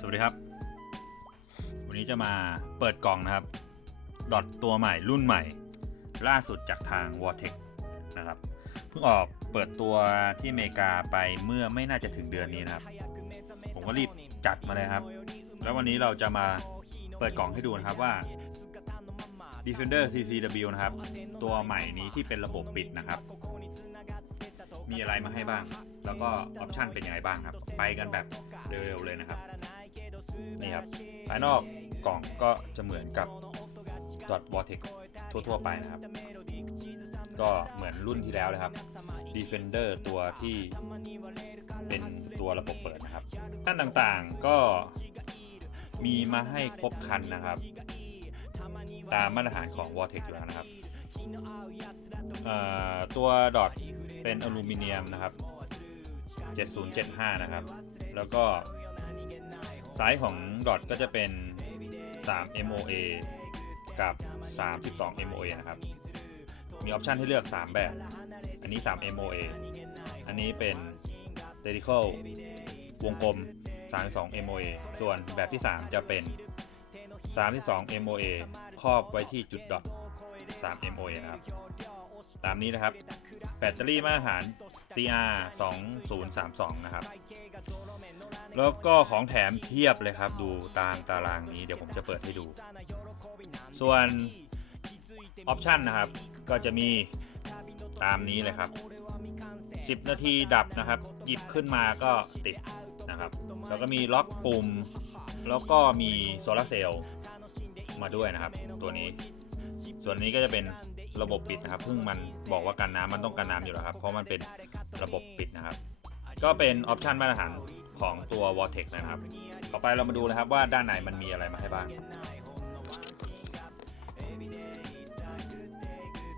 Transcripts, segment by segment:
สวัสดีครับ วันนี้จะมาเปิดกล่องนะครับ ดอทตัวใหม่รุ่นใหม่ ล่าสุดจากทาง v o r t e x นะครับ เพิ่งออกเปิดตัวที่อเมริกาไปเมื่อไม่น่าจะถึงเดือนนี้นะครับ ผมก็รีบจัดมาเลยครับ แล้ววันนี้เราจะมาเปิดกล่องให้ดูนะครับว่า Defender CCW นะครับ ตัวใหม่นี้ที่เป็นระบบปิดนะครับ มีอะไรมาให้บ้าง แล้วก็ออปชันเป็นยังไงบ้างครับ ไปกันแบบเร็วๆเลยนะครับ นี่ครับภายนอกกล่องก็จะเหมือนกับ Dot Vortex ทั่ว ๆ ไปนะครับ ก็เหมือนรุ่นที่แล้วเลยครับ Defender ตัวที่เป็นตัวระบบเปิดนะครับด้านต่างๆก็มีมาให้ครบคันนะครับ ตามมาตรฐานของ Vortex อยู่แล้วนะครับ ตัวดอทเป็นอลูมิเนียมนะครับ 7075 นะครับ แล้วก็ ไซส์ของดอทก็จะเป็น 3 MOA กับ 32 MOA นะครับ มีออปชันให้เลือก 3 แบบ อันนี้ 3 MOA อันนี้เป็น Radical วงกลม 32 MOA ส่วนแบบที่ 3 จะเป็น 32 MOA ครอบไว้ที่จุดดอท3 MOA นะครับ ตามนี้นะครับ แบตเตอรี่มาตรฐาน CR 2032 นะครับ แล้วก็ของแถมเพียบเลยครับ ดูตามตารางนี้เดี๋ยวผมจะเปิดให้ดู ส่วนออปชันนะครับ ก็จะมีตามนี้เลยครับ 10 นาทีดับนะครับ หยิบขึ้นมาก็ติดนะครับ แล้วก็มีล็อกปุ่ม แล้วก็มีโซลาร์เซลล์มาด้วยนะครับ ตัวนี้ ส่วนนี้ก็จะเป็น ระบบปิดนะครับเพิ่งมันบอกว่ากันน้ำมันต้องกันน้ำอยู่แล้วครับ เพราะมันเป็นระบบปิดนะครับ ก็เป็นออปชันมาตรฐานของตัว Vortex นะครับ ต่อไปเรามาดูนะครับว่าด้านในมันมีอะไรมาให้บ้าง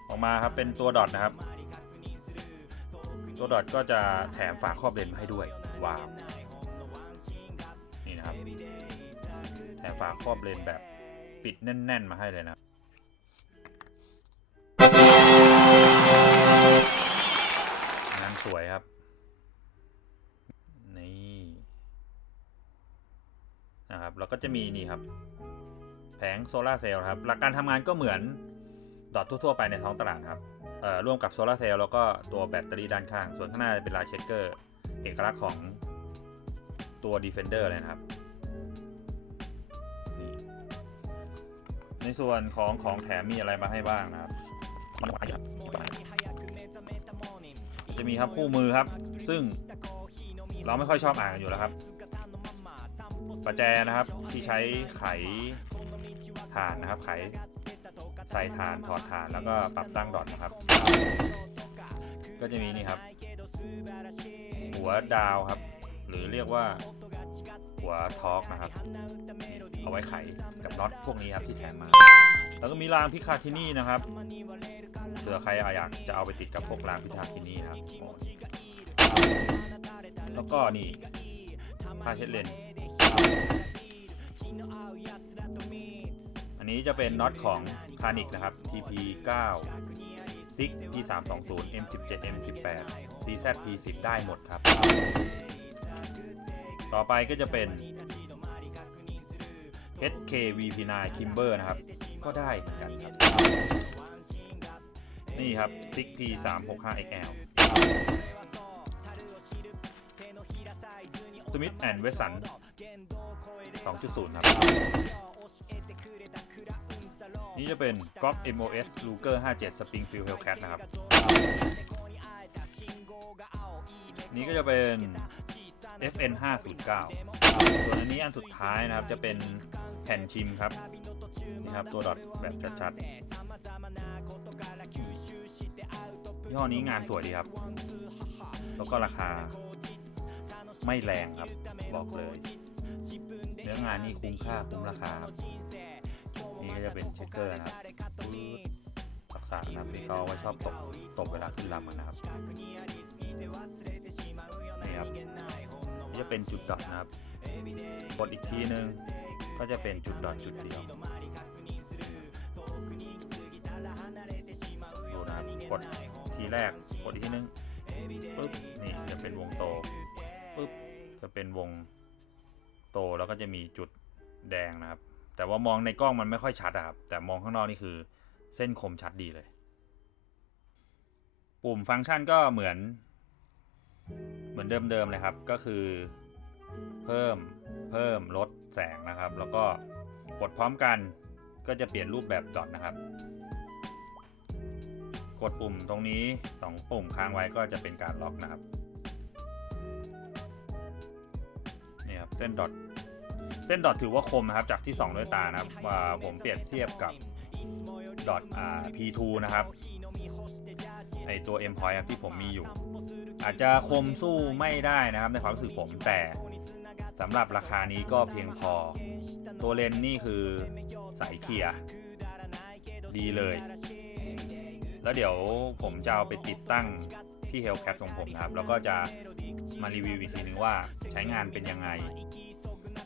ออกมาครับเป็นตัวดอทนะครับ ตัวดอทก็จะแถมฝาครอบเลนมาให้ด้วยว้าวนี่นะครับ แถมฝาครอบเลนแบบปิดแน่น ๆ มาให้เลยนะ วยครับ นี่นะครับแล้วก็จะมีนี่ครับ แผงโซลาร์เซลล์ครับ หลักการทำงานก็เหมือนดอททั่ว ๆ ไปในท้องตลาดครับร่วมกับโซลาร์เซลล์แล้วก็ตัวแบตเตอรี่ด้านข้าง ส่วนข้างหน้าจะเป็นลายเช็คเกอร์เอกลักษณ์ของตัว Defender เลยนะครับนี่ในส่วนของของแถมมีอะไรมาให้บ้างนะครับ จะมีครับคู่มือครับ ซึ่งเราไม่ค่อยชอบอ่านกันอยู่แล้วครับประแจนะครับที่ใช้ไขฐานนะครับไขใส่ฐานถอดฐานแล้วก็ปรับตั้งดอทนะครับ ก็จะมีนี่ครับ หัวดาวครับ หรือเรียกว่าหัวทอกนะครับ เอาไว้ไขกับน็อตพวกนี้ครับที่แถมมา แล้วก็มีรางพิคาทินี่นะครับ เผื่อใครอยากจะเอาไปติดกับพวกรางพิคาทินี่นะครับ แล้วก็นี่ผ้าเช็ดเลน อันนี้จะเป็นน็อตของคานิกนะครับ TP 9ซิก P 3 2 0 M 1 7 M 1 8 CZ P 10ได้หมดครับ ต่อไปก็จะเป็น HK VP9 Kimber นะครับ ก็ได้เหมือนกันครับ นี่ครับซิก P 3 6 5 XL สมิธแอนด์เวสัน2.0 ครับ นี่จะเป็น g o p MOS Luger 57 Springfield Hellcat นะครับ นี่ก็จะเป็น FN 509ส่วนอันนี้อันสุดท้ายนะครับจะเป็นแผ่นชิมครับ นี่ครับ ตัวดอทแบบชัดๆ ยี่ห้อนี้งานสวยดีครับ แล้วก็ราคา ไม่แรงครับ บอกเลยเนื้องานนี่คุ้มค่าคุ้มราคาครับนี่ก็จะเป็นเช็คเกอร์นะครับปื๊ดรักษานะครับนี่เขาไว้ชอบตกตกเวลาขึ้นลำนะครับนี่ครับนี่จะเป็นจุดดอทนะครับกดอีกทีนึงก็จะเป็นจุดดอทจุดเดียวดูนะกด ทีแรกกดอีกทีนึงปุ๊บนี่จะเป็นวงโตปุ๊บจะเป็นวงโตแล้วก็จะมีจุดแดงนะครับ แต่ว่ามองในกล้องมันไม่ค่อยชัดครับ แต่มองข้างนอกนี่คือเส้นคมชัดดีเลย ปุ่มฟังก์ชันก็เหมือน เหมือนเดิมๆเลยครับ ก็คือ เพิ่มเพิ่มลดแสงนะครับ แล้วก็กดพร้อมกันก็จะเปลี่ยนรูปแบบดอทนะครับ กดปุ่มตรงนี้สองปุ่มค้างไว้ก็จะเป็นการล็อกนะครับนี่ครับเส้นดอทเส้นดอทถือว่าคมนะครับ จากที่สองด้วยตานะครับว่าผมเปรียบเทียบกับดอทอ่า P2 นะครับไอตัว M point ที่ผมมีอยู่ อาจจะคมสู้ไม่ได้นะครับในความรู้สึกผมแต่สำหรับราคานี้ก็เพียงพอ ตัวเลนนี่คือใสเคียดีเลย แล้วเดี๋ยวผมจะเอาไปติดตั้งที่ Hellcat ของผมนะครับ แล้วก็จะมารีวิวอีกทีนึงว่าใช้งานเป็นยังไง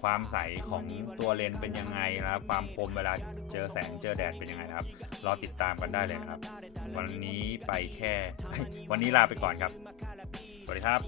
ความใสของตัวเลนเป็นยังไงนะครับ ความคมเวลาเจอแสงเจอแดดเป็นยังไงนะครับ รอติดตามกันได้เลยครับ วันนี้ไปแค่ วันนี้ลาไปก่อนครับ สวัสดีครับ